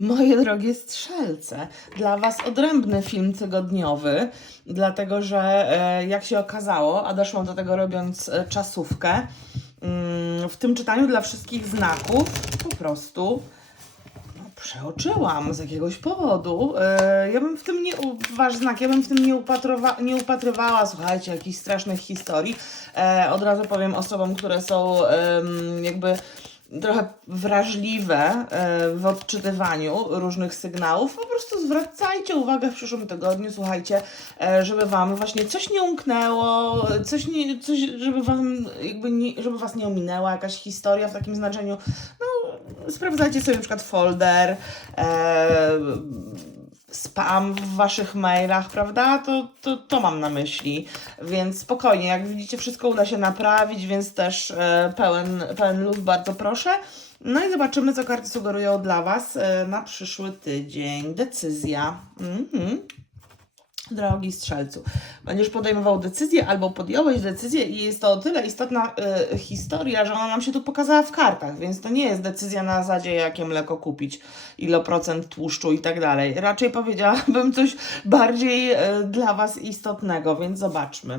Moje drogie strzelce, dla Was odrębny film tygodniowy, dlatego że e, jak się okazało, a doszłam do tego robiąc e, czasówkę, mm, w tym czytaniu dla wszystkich znaków po prostu no, przeoczyłam z jakiegoś powodu. E, ja bym w tym nie, Wasz znak, ja bym w tym nie, upatrowa, nie upatrywała, słuchajcie, jakichś strasznych historii. Od razu powiem osobom, które są jakby trochę wrażliwe e, w odczytywaniu różnych sygnałów, po prostu zwracajcie uwagę w przyszłym tygodniu, słuchajcie, e, żeby Wam właśnie coś nie umknęło, coś, nie, coś żeby, wam, jakby nie, żeby Was nie ominęła jakaś historia w takim znaczeniu. No, sprawdzajcie sobie na przykład folder, e, spam w waszych mailach, prawda? To, to, to mam na myśli. Więc spokojnie, jak widzicie, wszystko uda się naprawić, więc też e, pełen, pełen luz, bardzo proszę. No i zobaczymy, co karty sugerują dla Was e, na przyszły tydzień. Decyzja. Mhm. Drogi strzelcu, będziesz podejmował decyzję albo podjąłeś decyzję i jest to o tyle istotna e, historia, że ona nam się tu pokazała w kartach, więc to nie jest decyzja na zasadzie jakie mleko kupić, ile procent tłuszczu i tak dalej. Raczej powiedziałabym coś bardziej e, dla Was istotnego, więc zobaczmy.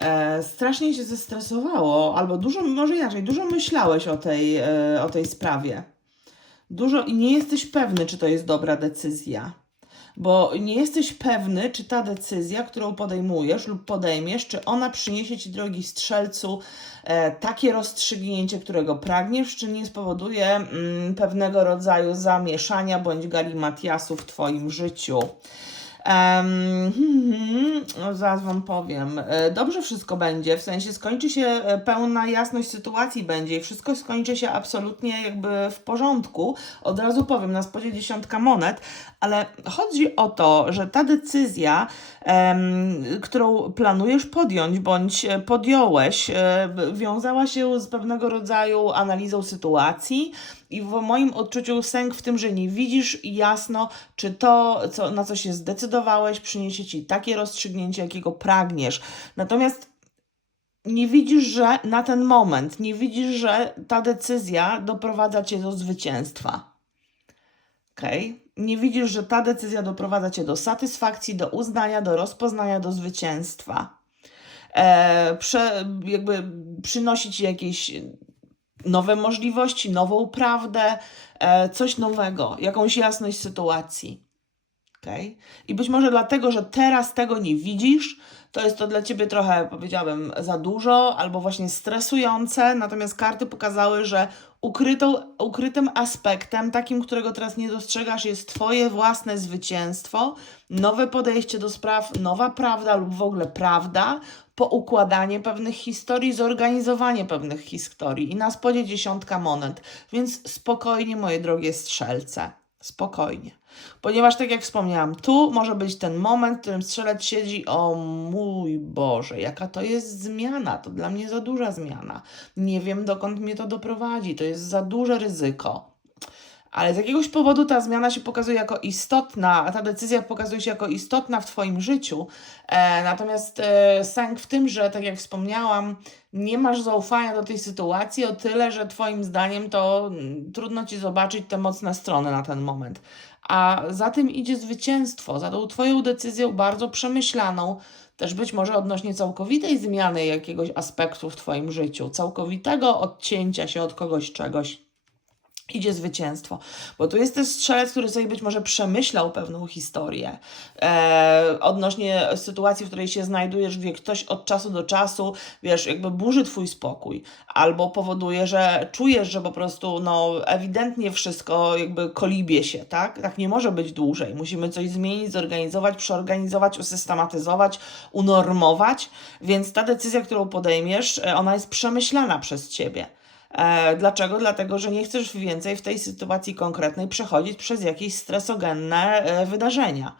E, strasznie się zestresowało, albo dużo, może inaczej, dużo myślałeś o tej, e, o tej sprawie. Dużo i nie jesteś pewny, czy to jest dobra decyzja bo nie jesteś pewny, czy ta decyzja, którą podejmujesz lub podejmiesz, czy ona przyniesie ci, drogi strzelcu, e, takie rozstrzygnięcie, którego pragniesz, czy nie spowoduje mm, pewnego rodzaju zamieszania bądź galimatiasu w Twoim życiu. Um, zaraz Wam powiem. E, Dobrze wszystko będzie, w sensie skończy się e, pełna jasność sytuacji będzie i wszystko skończy się absolutnie jakby w porządku. Od razu powiem, na spodzie dziesiątka monet, ale chodzi o to, że ta decyzja, em, którą planujesz podjąć bądź e, podjąłeś, wiązała się z pewnego rodzaju analizą sytuacji, i w moim odczuciu sęk w tym, że nie widzisz jasno, czy to, co, na co się zdecydowałeś, przyniesie ci takie rozstrzygnięcie, jakiego pragniesz. Natomiast nie widzisz, że na ten moment, nie widzisz, że ta decyzja doprowadza cię do zwycięstwa. Okej? Nie widzisz, że ta decyzja doprowadza cię do satysfakcji, do uznania, do rozpoznania, do zwycięstwa. E, prze, jakby przynosi ci jakieś nowe możliwości, nową prawdę, e, coś nowego, jakąś jasność sytuacji. Okay? I być może dlatego, że teraz tego nie widzisz, to jest to dla ciebie trochę, powiedziałabym, za dużo albo właśnie stresujące. Natomiast karty pokazały, że ukrytą, ukrytym aspektem, takim, którego teraz nie dostrzegasz, jest Twoje własne zwycięstwo, nowe podejście do spraw, nowa prawda lub w ogóle prawda, poukładanie pewnych historii, zorganizowanie pewnych historii. I na spodzie dziesiątka monet. Więc spokojnie, moje drogie strzelce. Spokojnie. Ponieważ, tak jak wspomniałam, tu może być ten moment, w którym strzelec siedzi, o mój Boże, jaka to jest zmiana, to dla mnie za duża zmiana. Nie wiem, dokąd mnie to doprowadzi, to jest za duże ryzyko. Ale z jakiegoś powodu ta zmiana się pokazuje jako istotna, ta decyzja pokazuje się jako istotna w Twoim życiu. E, natomiast e, sęk w tym, że tak jak wspomniałam, nie masz zaufania do tej sytuacji o tyle, że Twoim zdaniem to mm, trudno Ci zobaczyć te mocne strony na ten moment. A za tym idzie zwycięstwo, za tą Twoją decyzją bardzo przemyślaną, też być może odnośnie całkowitej zmiany jakiegoś aspektu w Twoim życiu, całkowitego odcięcia się od kogoś czegoś idzie zwycięstwo. Bo tu jest też strzelec, który sobie być może przemyślał pewną historię e, odnośnie sytuacji, w której się znajdujesz, gdzie ktoś od czasu do czasu, wiesz, jakby burzy twój spokój, albo powoduje, że czujesz, że po prostu, no, ewidentnie wszystko jakby kolibie się, tak? Tak nie może być dłużej. Musimy coś zmienić, zorganizować, przeorganizować, usystematyzować, unormować, więc ta decyzja, którą podejmiesz, e, ona jest przemyślana przez ciebie. E, Dlaczego? Dlatego, że nie chcesz więcej w tej sytuacji konkretnej przechodzić przez jakieś stresogenne e, wydarzenia.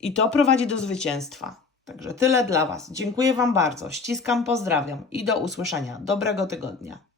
I to prowadzi do zwycięstwa. Także tyle dla Was. Dziękuję Wam bardzo. Ściskam, pozdrawiam i do usłyszenia. Dobrego tygodnia.